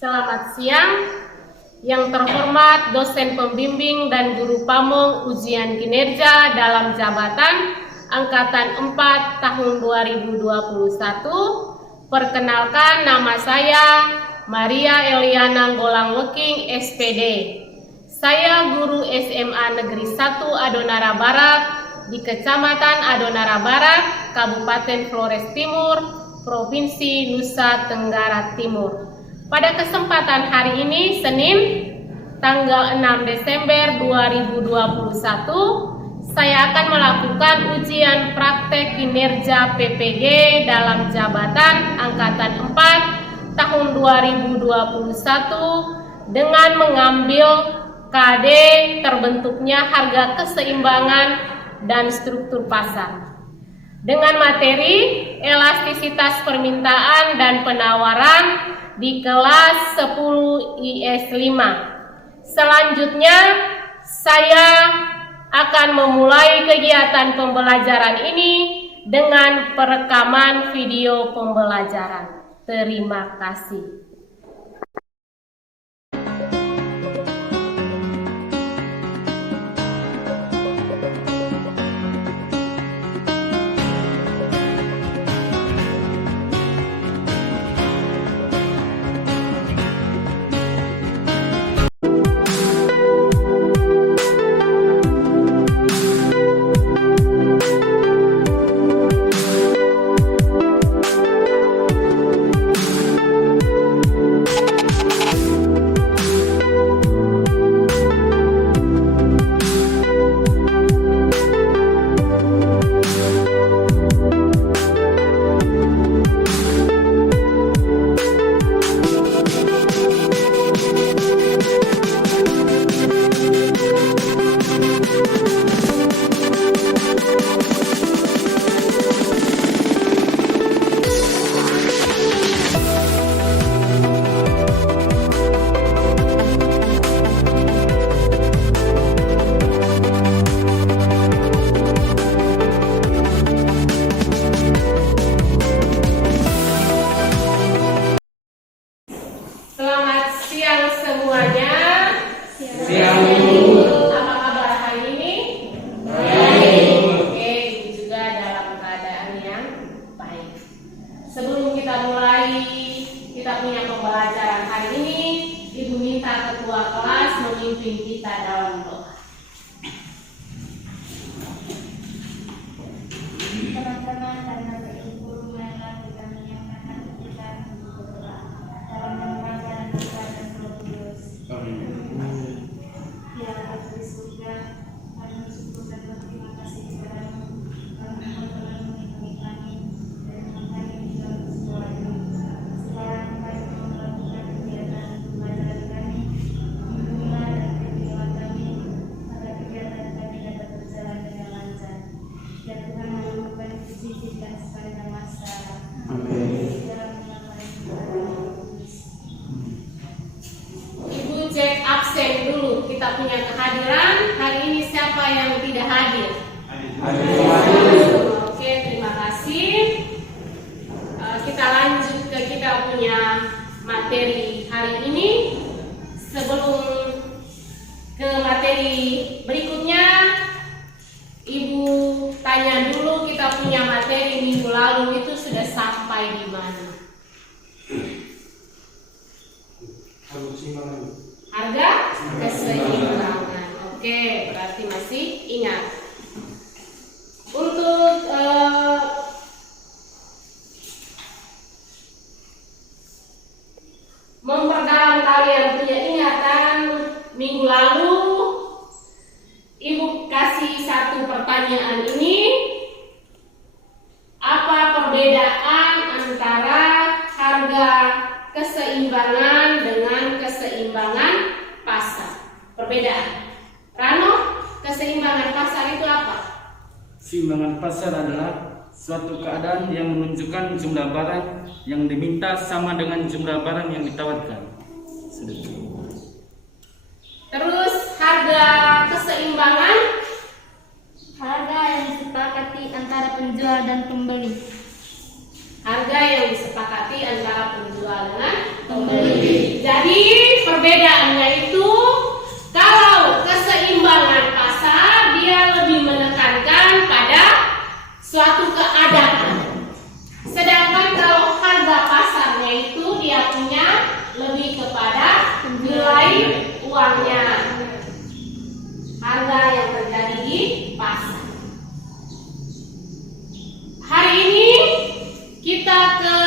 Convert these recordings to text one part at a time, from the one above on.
Selamat siang, yang terhormat dosen pembimbing dan guru pamong ujian kinerja dalam jabatan Angkatan 4 tahun 2021. Perkenalkan, nama saya Maria Eliana Golangweking, SPD. Saya guru SMA Negeri 1 Adonara Barat di Kecamatan Adonara Barat, Kabupaten Flores Timur, Provinsi Nusa Tenggara Timur. Pada kesempatan hari ini, Senin, tanggal 6 Desember 2021, saya akan melakukan ujian praktek kinerja PPG dalam jabatan Angkatan 4 tahun 2021 dengan mengambil KD terbentuknya harga keseimbangan dan struktur pasar. Dengan materi elastisitas permintaan dan penawaran di kelas 10 IS 5. Selanjutnya, saya akan memulai kegiatan pembelajaran ini dengan perekaman video pembelajaran. Terima kasih. Selamat siang semuanya. Siang. Apa kabar hari ini? Baik. Oke, itu juga dalam keadaan yang baik. Sebelum kita mulai kita punya pembelajaran hari ini, Ibu minta ketua kelas memimpin kita dalam doa. Teman-teman, karena bersyukur marilah kita menyiapkan kita untuk berdoa dalam nama dan Putra dan Roh Kudus. Ya Bapa di surga, kami bersyukur dan berterima kasih kepadamu karena Engkau telah melindungi kami dari kami di dalam semuanya. Sekarang kami mau melakukan kegiatan pembelajaran kami, lindungilah dan perlindungilah kami agar kegiatan kami dapat berjalan dengan lancar. Ya Tuhan, menemukan puji dan sepanjang masa. Amin. Dalam nama Tuhan Yesus. Ibu cek absen dulu, kita punya kehadiran. Hari ini siapa yang tidak hadir? Oke, terima kasih. Kita lanjut ke kita punya materi hari ini. Sebelum ke materi berikutnya, Ibu tanya dulu, kita punya materi minggu lalu itu sudah sampai di mana? Harga keseimbangan. Oke, berarti masih ingat. Untuk memperdalam kalian punya ingatan, minggu lalu Ibu kasih satu pertanyaan ini. Apa perbedaan antara harga keseimbangan dengan keseimbangan pasar? Perbedaan. Rano, keseimbangan pasar itu apa? Keseimbangan pasar adalah suatu keadaan yang menunjukkan jumlah barang yang diminta sama dengan jumlah barang yang ditawarkan. Terus harga keseimbangan? Harga yang disepakati antara penjual dan pembeli. Harga yang disepakati antara penjual dengan pembeli. Jadi Perbedaannya itu, kalau keseimbangan pasar dia lebih menekankan pada suatu keadaan. Sedangkan kalau harga pasarnya itu dia punya lebih kepada nilai uangnya. Harga yang terjadi di pasar. Hari ini kita ke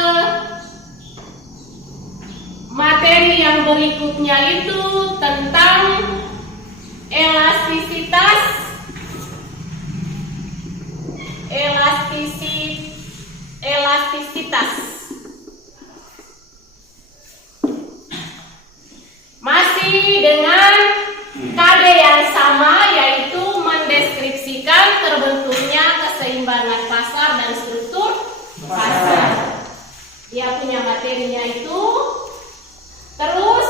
materi yang berikutnya itu tentang elastisitas. Masih dengan KD yang sama, yaitu mendeskripsikan terbentuknya keseimbangan pasar dan struktur pasar. Dia punya materinya itu. Terus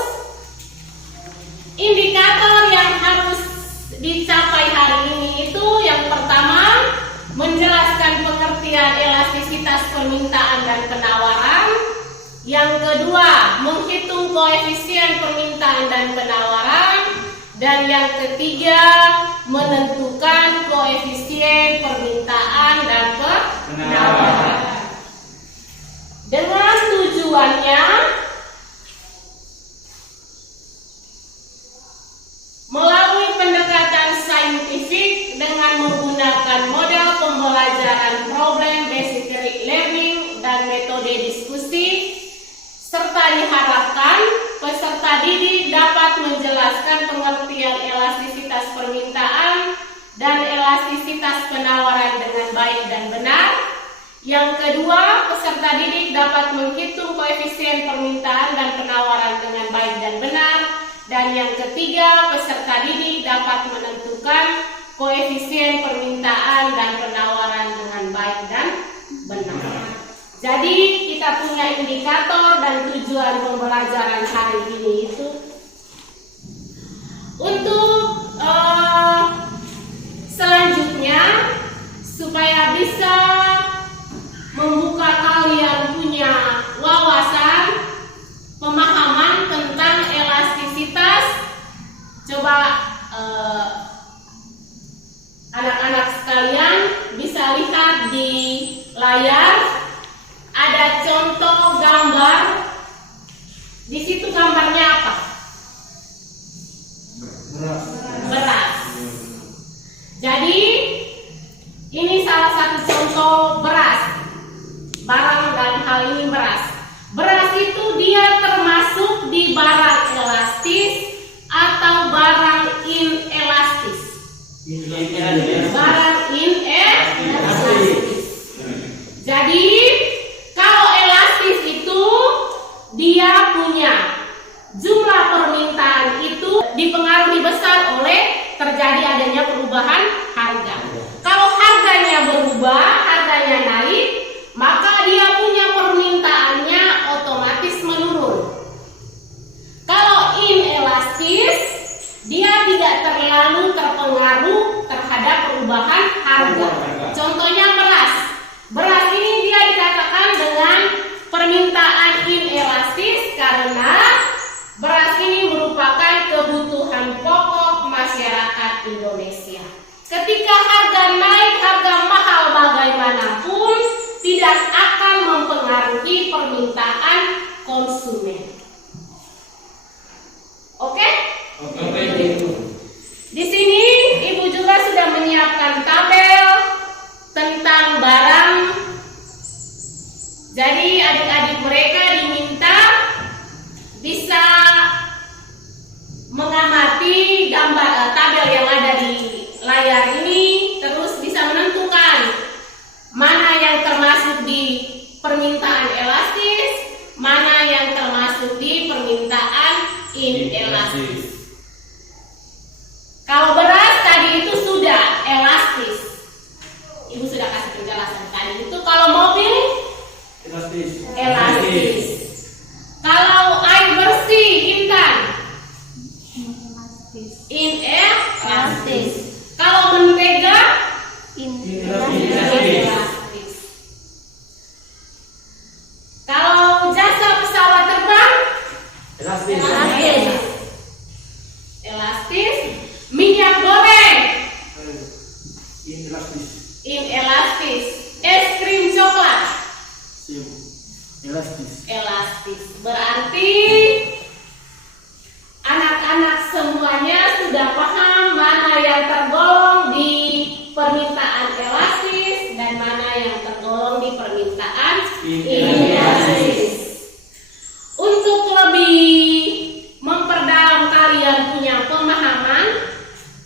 indikator yang harus dicapai hari ini itu yang pertama, menjelaskan pengertian elastisitas permintaan dan penawaran. Yang kedua, menghitung koefisien permintaan dan penawaran. Dan yang ketiga, menentukan koefisien permintaan dan penawaran. Dengan tujuannya melalui pendekatan saintifik dengan menggunakan model pembelajaran problem based learning dan metode diskusi, serta diharapkan peserta didik dapat menjelaskan pengertian elastisitas permintaan dan elastisitas penawaran dengan baik dan benar. Yang kedua, peserta didik dapat menghitung koefisien permintaan dan penawaran dengan baik dan benar. Dan yang ketiga, peserta didik dapat menentukan koefisien permintaan dan penawaran dengan baik dan benar. Jadi kita punya indikator dan tujuan pembelajaran hari ini itu untuk selanjutnya supaya bisa membuka kalian punya wawasan pemahaman tentang elastisitas. Coba anak-anak sekalian bisa lihat di layar ada contoh gambar. Di situ gambarnya apa? Beras. Jadi ini salah satu contoh beras. Barang dan hal ini beras. Beras itu dia termasuk di barang elastis atau barang inelastis? Barang inelastis. Jadi kalau elastis itu dia punya jumlah permintaan itu dipengaruhi besar oleh terjadi adanya perubahan harga. Kalau harganya berubah, harganya naik, maka dia punya permintaannya otomatis menurun. Kalau inelastis, dia tidak terlalu terpengaruh terhadap perubahan harga. Contohnya beras. Beras ini dia dikatakan dengan permintaan inelastis karena beras ini merupakan kebutuhan pokok masyarakat Indonesia. Ketika harga naik, harga mahal bagaimanapun tidak akan mempengaruhi permintaan konsumen. Oke? Di sini Ibu juga sudah menyiapkan tabel tentang barang. Jadi adik-adik mereka diminta bisa mengamati gambar tabel yang ada di layar ini, terus bisa menentukan mana yang termasuk di permintaan elastis, mana yang termasuk di permintaan inelastis. Kalau beras tadi itu sudah elastis. Ibu sudah kasih penjelasan tadi itu. Kalau mobil elastis. Kalau air bersih, Intan, inelastis. Kalau mentega, inelastis. Kalau jasa pesawat terbang, elastis. Inelastis. Es krim coklat. Elastis. Berarti anak-anak semuanya sudah paham mana yang tergolong di permintaan elastis dan mana yang tergolong di permintaan inelastis. Untuk lebih memperdalam kalian punya pemahaman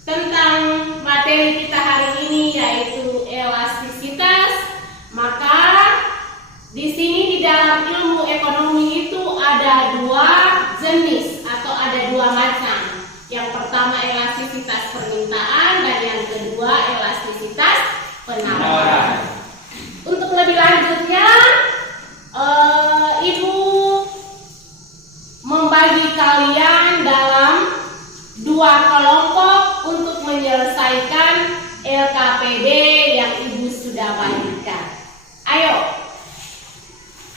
tentang materi kita hari ini yaitu elastisitas, maka di sini di dalam ilmu ekonomi itu ada dua jenis atau ada dua macam. Yang pertama elastisitas permintaan dan yang kedua elastisitas penawaran. Untuk lebih lanjutnya, Ibu membagi kalian dalam dua kelompok untuk menyelesaikan LKPD yang Ibu sudah bagikan. Ayo,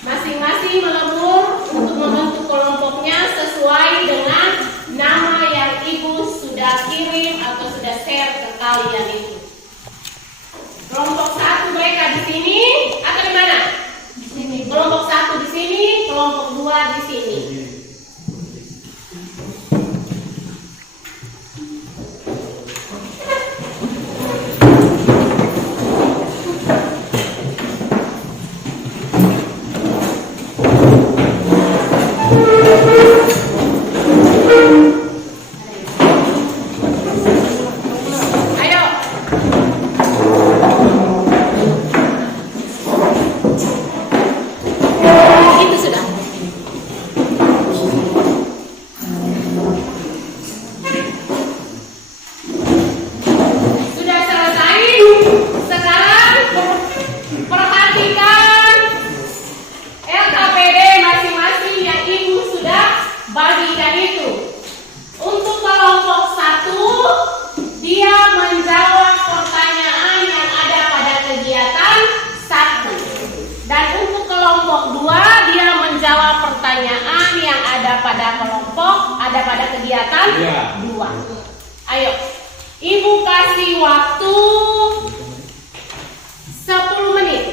masing-masing melebur untuk membentuk kelompoknya sesuai dengan nama yang Ibu sudah kirim atau sudah share ke kalian itu. Kelompok satu mereka di sini atau di mana? Di sini. Kelompok satu di sini, kelompok dua di sini. Pada kegiatan dua. Ayo, Ibu kasih waktu 10 menit.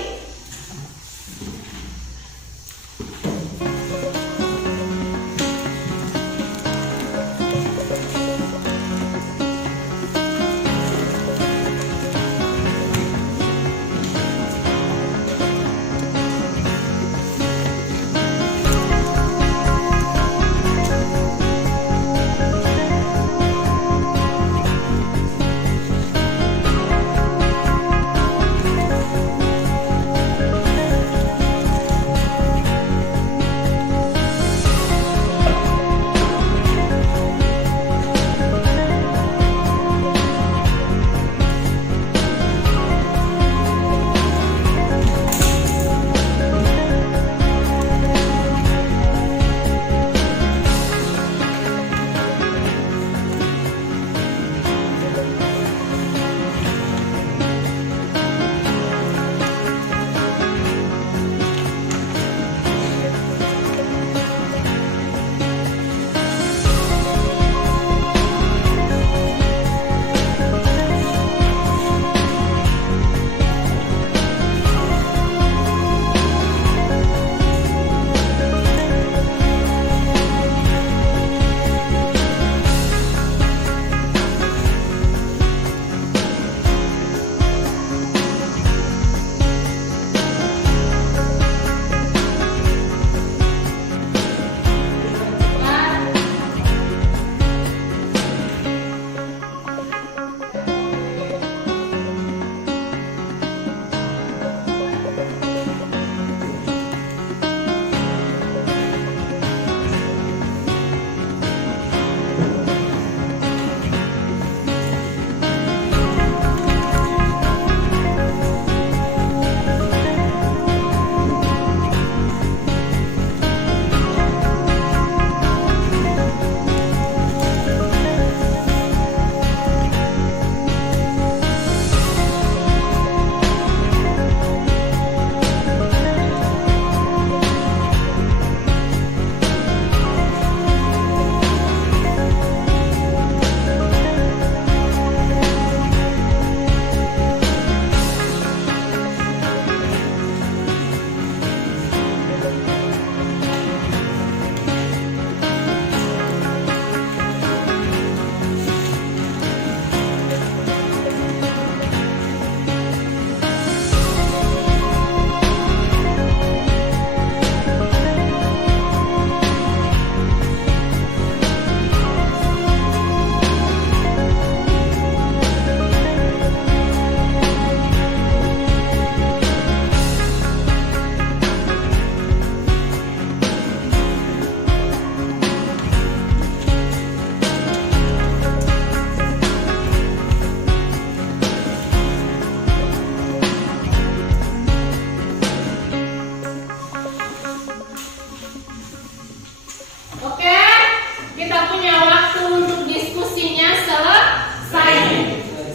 Waktunya waktu untuk diskusinya selesai.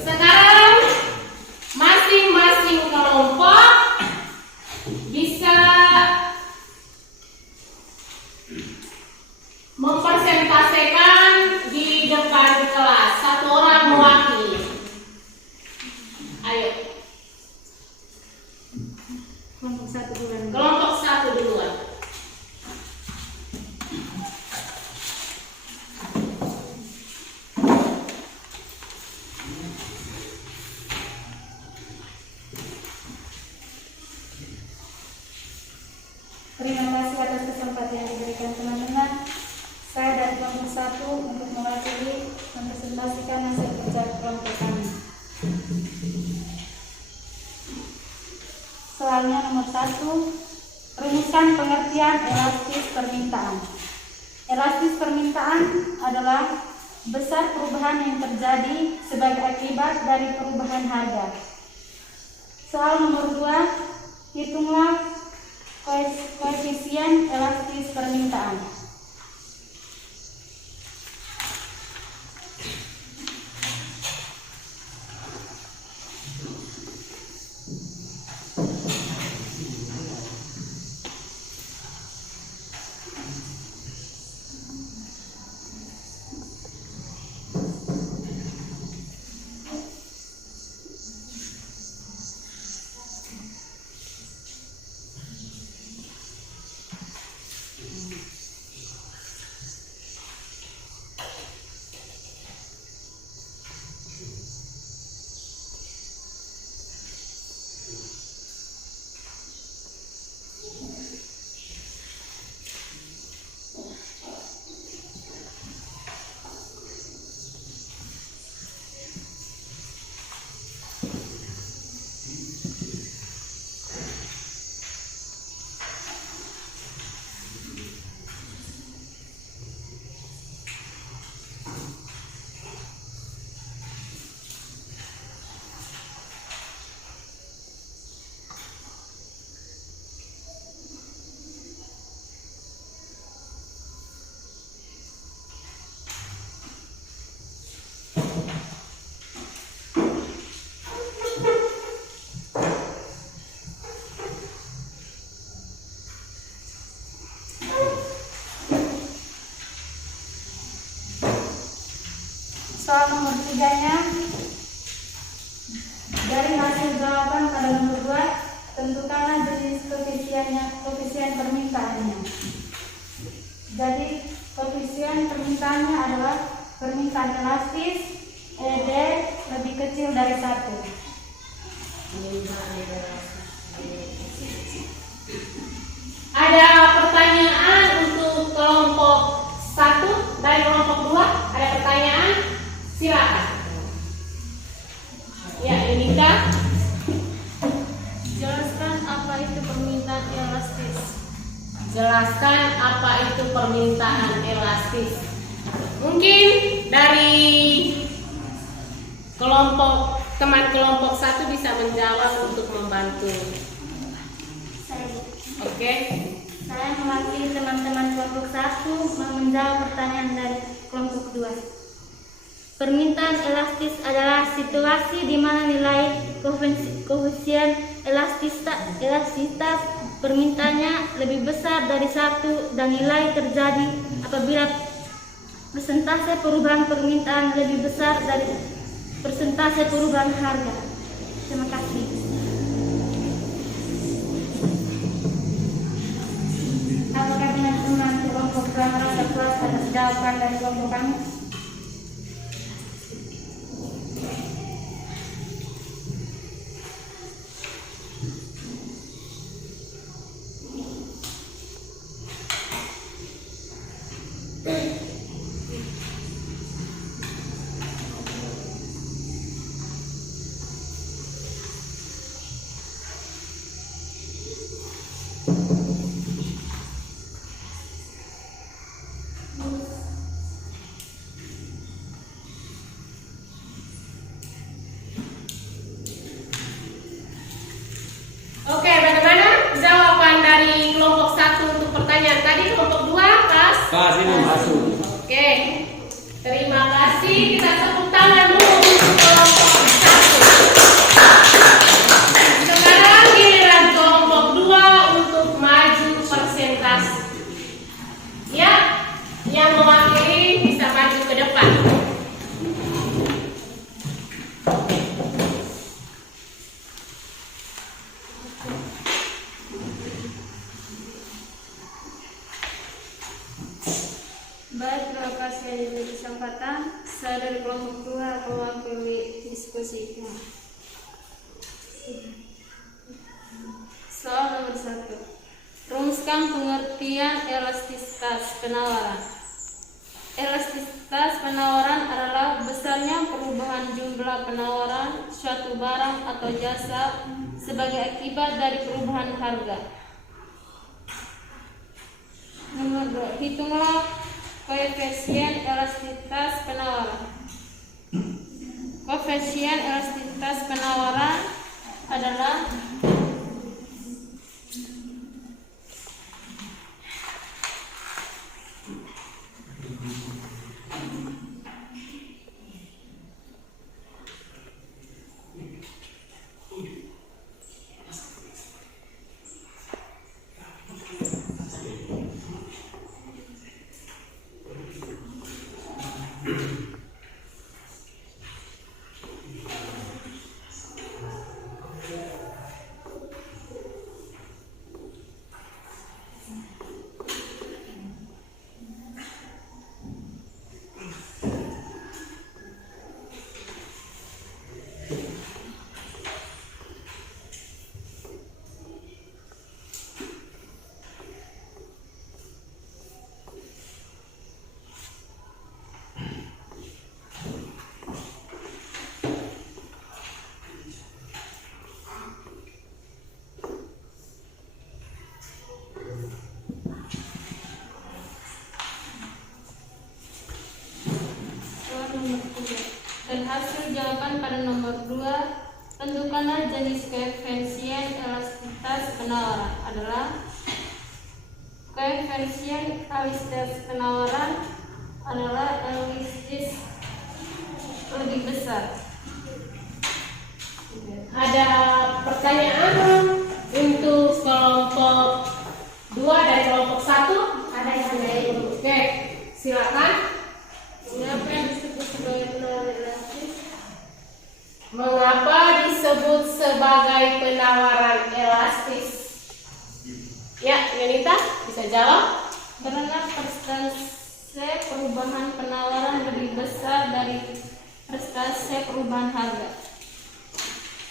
Sekarang masing-masing kelompok bisa mempresentasikan di depan kelas. Satu orang mewakili. Ayo. Kelompok satu duluan. Kelompok satu duluan. Terima kasih atas kesempatan yang diberikan teman-teman. Saya dari kelompok satu untuk mewakili mempresentasikan hasil kerja kelompok kami. Soalnya nomor 1, rumuskan pengertian elastis permintaan. Elastis permintaan adalah besar perubahan yang terjadi sebagai akibat dari perubahan harga. Soal nomor 2, hitunglah koefisien elastis permintaan. Soal nomor 3-nya, dari hasil jawaban pada nomor 2, tentukanlah jenis koefisien permintaannya. Jadi koefisien permintaannya adalah permintaan elastis ED lebih kecil dari 1. Ada pertanyaan untuk kelompok 1 dari kelompok 2? Ada pertanyaan? Silakan. Ya, Yunika. Jelaskan apa itu permintaan elastis. Jelaskan apa itu permintaan elastis. Mungkin dari teman kelompok 1 bisa menjawab untuk membantu. Oke. Saya mewakili teman-teman kelompok 1 menjawab pertanyaan dari kelompok 2. Permintaan elastis adalah situasi di mana nilai koefisien elastisitas permintaannya lebih besar dari 1 dan nilai terjadi apabila persentase perubahan permintaan lebih besar dari persentase perubahan harga. Terima kasih. Apakah teman-teman kelompok 2 merasa puas atas jawaban dari kelompok kami? Oke, bagaimana jawaban dari kelompok 1 untuk pertanyaan tadi? Kelompok 2, Kas? Kas ini masuk. Oke, Yang mewakili bisa maju ke depan. Baik, terima kasih yang diberi kesempatan. Saya dari kelompok 2 mewakili diskusi. Soal nomor 1. Rumuskan pengertian elastisitas penawaran. Elastisitas penawaran adalah besarnya perubahan jumlah penawaran suatu barang atau jasa sebagai akibat dari perubahan harga. Nomor 2. Hitunglah koefisien elastisitas penawaran. Koefisien elastisitas penawaran adalah dan hasil jawaban pada nomor 2. Tentukanlah jenis koefisien elastisitas penawaran adalah koefisien elastisitas penawaran adalah elastis lebih besar. Ada pertanyaan untuk kelompok 2 dari kelompok 1? Ada yang lain? Oke, silakan. Mengapa disebut sebagai penawaran elastis? Mengapa disebut sebagai penawaran elastis? Ya, Yunita bisa jawab. Karena persentase perubahan penawaran lebih besar dari persentase perubahan harga.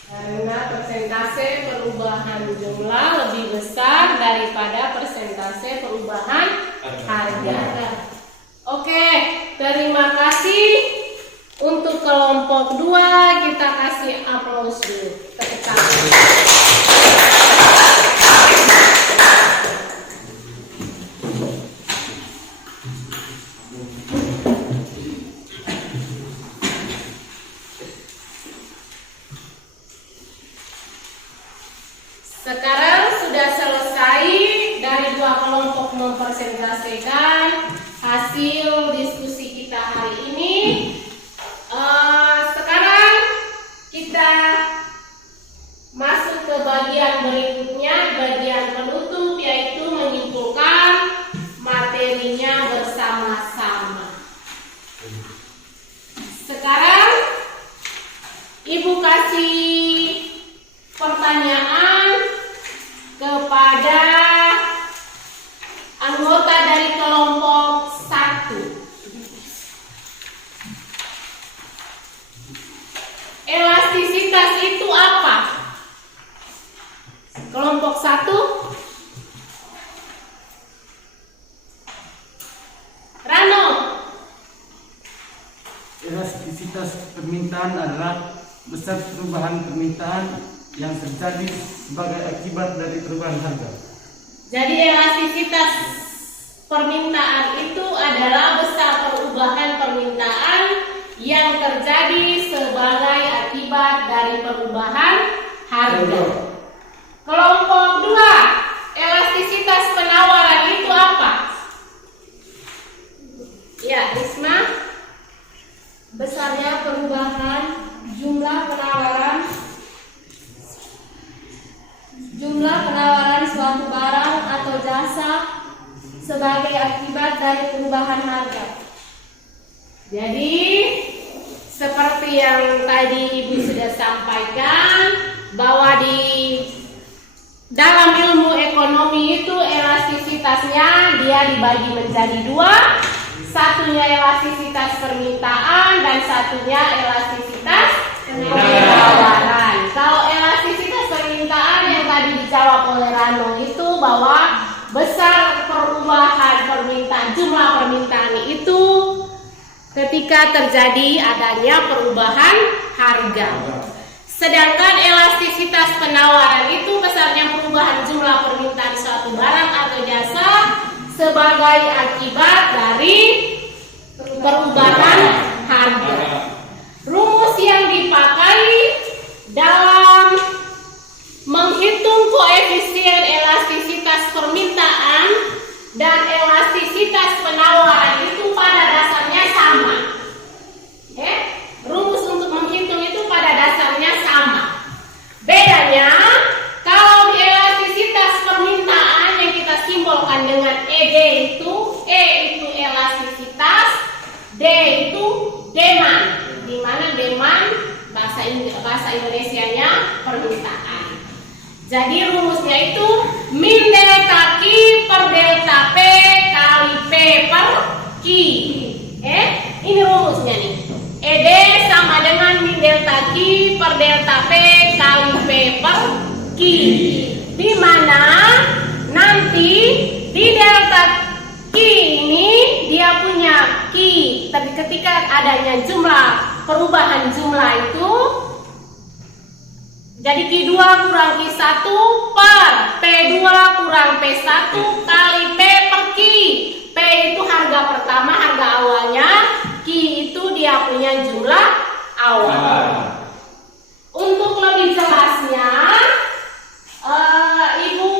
Karena persentase perubahan jumlah lebih besar daripada persentase perubahan harga. Oke, terima kasih. Untuk kelompok 2 kita kasih aplaus dulu. Tepuk tangan. Sekarang sudah selesai dari 2 kelompok mempresentasikan hasil diskusi kita hari ini. Sekarang kita masuk ke bagian berikutnya, bagian penutup, yaitu menyimpulkan materinya bersama-sama. Sekarang Ibu kasih pertanyaan kepada anggota dari kelompok 1. Elastisitas itu apa? Kelompok 1. Rano. Elastisitas permintaan adalah besar perubahan permintaan yang terjadi sebagai akibat dari perubahan harga. Jadi elastisitas permintaan itu adalah besar perubahan permintaan yang terjadi sebagai akibat dari perubahan harga. Kelompok 2, elastisitas penawaran itu apa? Ya, Risma. Besarnya perubahan jumlah penawaran suatu barang atau jasa sebagai akibat dari dari perubahan harga. Jadi seperti yang tadi Ibu sudah sampaikan, bahwa di dalam ilmu ekonomi itu elastisitasnya dia dibagi menjadi dua. Satunya elastisitas permintaan dan satunya elastisitas penawaran. Kalau elastisitas permintaan yang tadi dijawab oleh Rano itu bahwa besar perubahan permintaan, jumlah permintaan itu ketika terjadi adanya perubahan harga. Sedangkan elastisitas penawaran itu besarnya perubahan jumlah permintaan suatu barang atau jasa sebagai akibat dari perubahan harga. Rumus yang dipakai dalam menghitung koefisien elastisitas permintaan dan elastisitas penawaran itu pada dasarnya sama. Rumus untuk menghitung itu pada dasarnya sama. Bedanya, kalau di elastisitas permintaan yang kita simbolkan dengan ED itu, E itu elastisitas, D itu demand, di mana demand bahasa Indonesianya permintaan. Jadi rumusnya itu min delta Q per delta P kali P per Q. Ini rumusnya nih. ED sama dengan min delta Q per delta P kali P per Q. Di mana nanti di delta Q ini dia punya Q. Tapi ketika adanya perubahan jumlah itu, jadi Q2 kurang Q1 per P2 kurang P1 kali P per Q. P itu harga pertama, harga awalnya. Q itu dia punya jumlah awal. Untuk lebih jelasnya, Ibu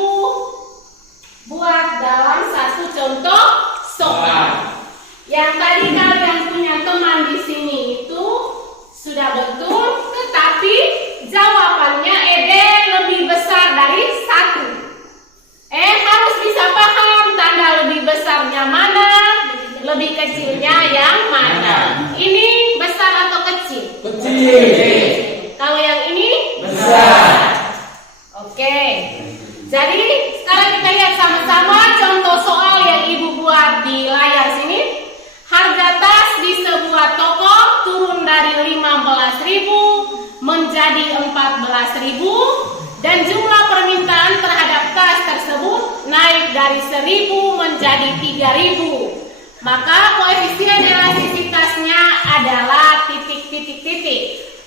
buat dalam satu contoh soal. Yang tadi kalian punya teman di sini itu sudah betul, tetapi jawabannya ED lebih besar dari 1. Harus bisa paham tanda lebih besarnya mana, lebih kecilnya yang mana. Ini besar atau kecil? Kecil. Kalau yang ini? Besar. Oke. Jadi sekarang kita lihat sama-sama contoh soal yang Ibu buat di layar sini. Harga tas di sebuah toko turun dari 15.000 menjadi 14.000 dan jumlah permintaan terhadap tas tersebut naik dari 1.000 menjadi 3.000. Maka koefisien elastisitasnya adalah titik.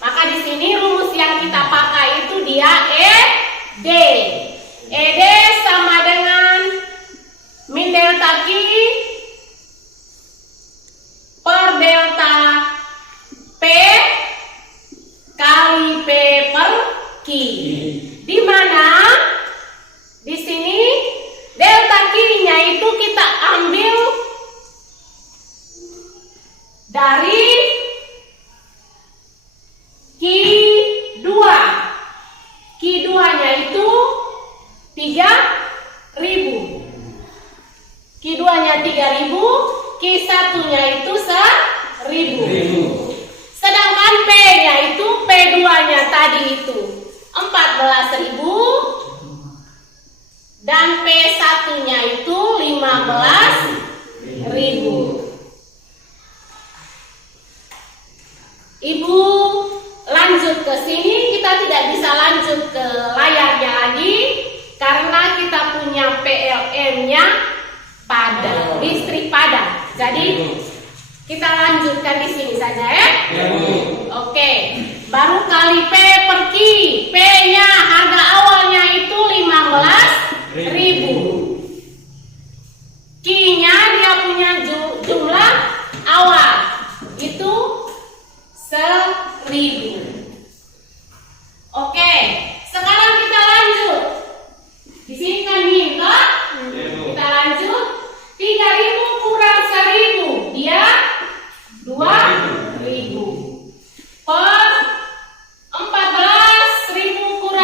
Maka di sini rumus yang kita pakai itu dia ED. ED sama dengan min delta Q per delta P kali P per Q. Di mana di sini delta Q-nya itu kita ambil dari Q2. Q2-nya itu 3.000. Q2-nya 3.000, Q1-nya itu 1.000. Sedangkan P-nya itu P2-nya tadi itu 14.000 dan P1-nya itu 15.000. Ibu lanjut ke sini, kita tidak bisa lanjut ke layarnya lagi karena kita punya PLN-nya padat, listrik padat. Jadi kita lanjutkan di sini saja ya. Oke. Baru kali P per Q. P-nya harga awalnya itu 15.000. Q-nya dia punya jumlah awal itu 1.000. Oke, sekarang kita lanjut. Di sini kan minta. Kita lanjut. 3.000 kurang 1.000, dia 2.000. Per 14.000 kurang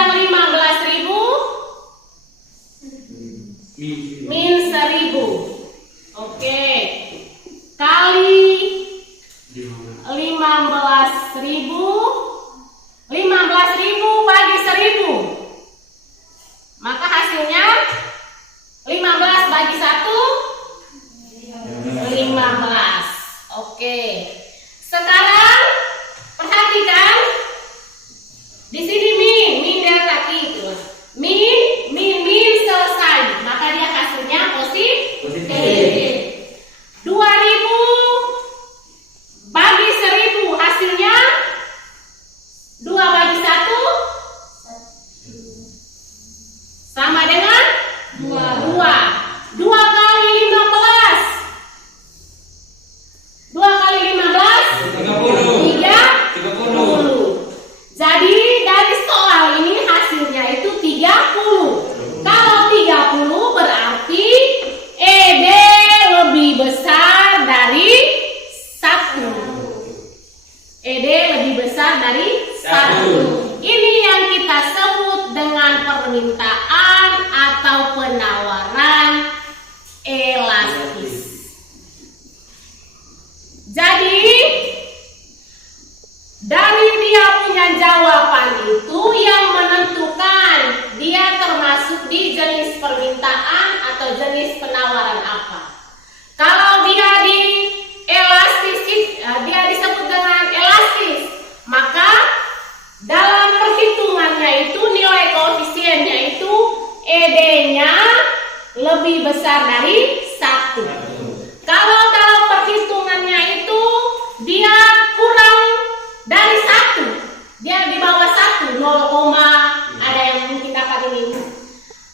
Oke. Sekarang perhatikan di sini min dari kaki itu. Min selesai. Maka dia hasilnya positif. 2000 bagi 1000 hasilnya 2 bagi 1 sama dengan 2 kali 15. 2 kali 15 30. Jadi dari soal ini hasilnya itu 30. Kalau 30 berarti ED lebih besar dari 1. ED lebih besar dari 1. Ini yang kita sebut dengan permintaan atau penawaran elastis. Jadi dari dia punya jawaban itu yang menentukan dia termasuk di jenis permintaan atau jenis penawaran apa. Kalau dia di elastis, dia disebut dengan elastis, maka dalam perhitungannya itu nilai koefisiennya itu ED-nya lebih besar dari 1. Kalau dalam perhitungannya itu dia kurang dari 1, dia di bawah 1, 0, ada yang mungkin dapat ini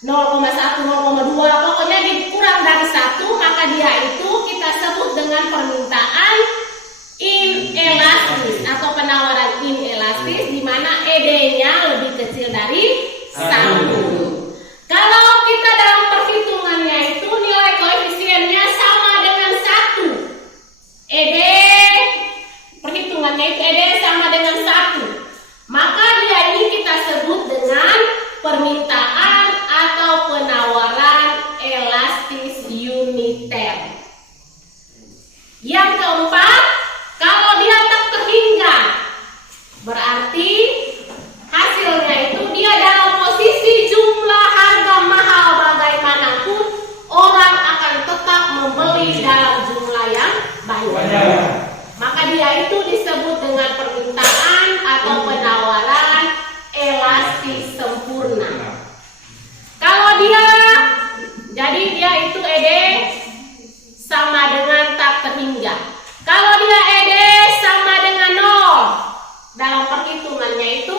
0,1, 0,2, pokoknya kurang dari 1, maka dia itu kita sebut dengan permintaan inelastis atau penawaran inelastis, di mana ED-nya lebih kecil dari 1. Kalau kita dalam perhitungannya itu nilai koefisiennya sama dengan 1, ED perhitungannya itu ED sama dengan 1, maka dia ini kita sebut dengan permintaan atau penawaran elastis uniter. Yang keempat, kalau dia tak terhingga, berarti hasilnya itu dia dalam posisi jumlah harga mahal bagaimanapun orang akan tetap membeli dalam jumlah yang banyak. Maka dia itu disebut dengan permintaan atau penawaran elastis sempurna. Kalau jadi dia itu ED sama dengan tak terhingga. Kalau dia ED sama dengan 0 dalam perhitungannya itu,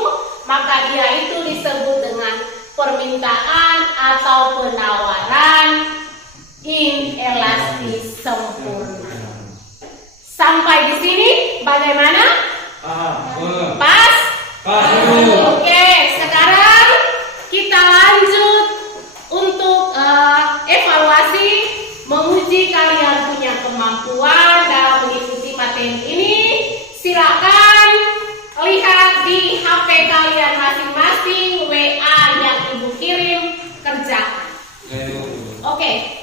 maka dia itu disebut dengan permintaan atau penawaran inelastis sempurna. Sampai di sini bagaimana? Pas? Oke, sekarang kita lanjut untuk evaluasi, menguji kalian punya kemampuan dalam mengikuti materi ini. Silakan lihat di HP kalian masing-masing WA yang Ibu kirim, kerjakan. Oke.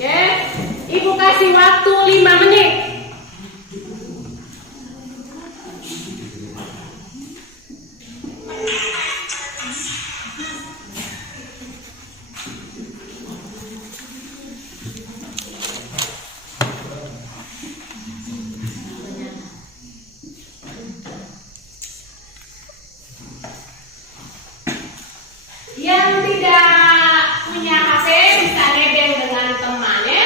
Oke, Ibu kasih waktu 5 menit. Yang tidak punya HP bisa nebeng dengan temannya.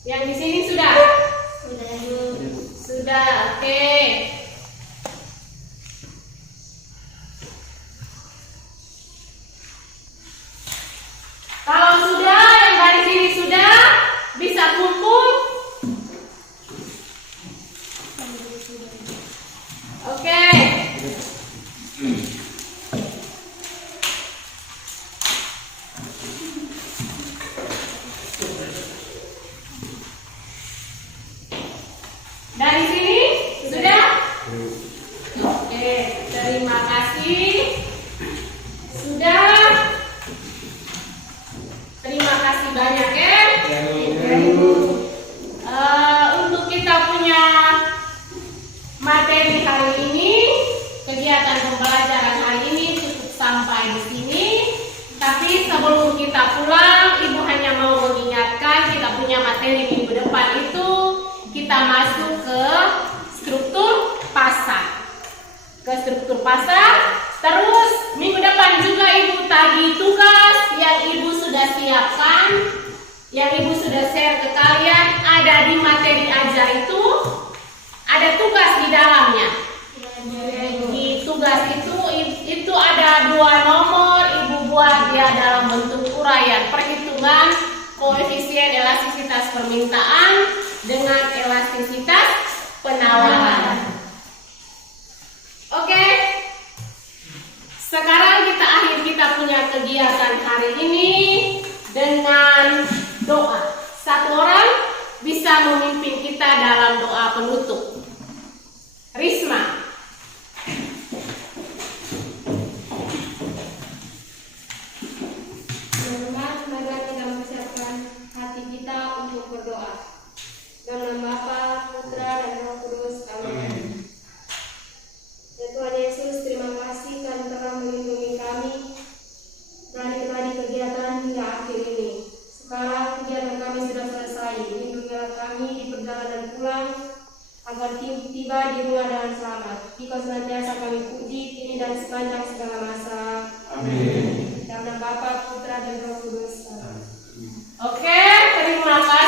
Yang di sini sudah? Sudah, Ibu. Sudah, oke. Kalau sudah, yang dari sini sudah, bisa kumpul. Oke. Dari sini sudah? Oke, terima kasih. Sudah. Terima kasih banyak ya. Untuk kita punya materi hari ini, kegiatan pembelajaran hari ini cukup sampai di sini. Tapi sebelum kita pulang, Ibu hanya mau mengingatkan kita punya materi minggu depan itu kita masuk ke struktur pasar. Terus minggu depan juga Ibu tagih tugas yang Ibu sudah siapkan, yang Ibu sudah share ke kalian, ada di materi ajar itu, ada tugas di dalamnya. Di tugas itu ada 2 nomor, Ibu buat dia dalam bentuk uraian perhitungan koefisien elastisitas permintaan dengan elastisitas penawaran. Oke. Sekarang kita punya kegiatan hari ini dengan doa. Satu orang bisa memimpin kita dalam doa penutup. Risma. Teman-teman, mari kita mempersiapkan hati kita untuk berdoa. Dalam nama Bapa, Putra, dan Roh Kudus. Amin. Ya Tuhan Yesus, terima kasih karena telah melindungi kami dari kegiatan hingga akhir ini. Sekarang kegiatan kami sudah selesai. Lindungilah kami di perjalanan pulang agar tiba di rumah dengan selamat. Engkau senantiasa kami puji kini dan sepanjang segala masa. Amin. Dalam nama Bapa, Putra, dan Roh Kudus. Amin. Oke, terima kasih.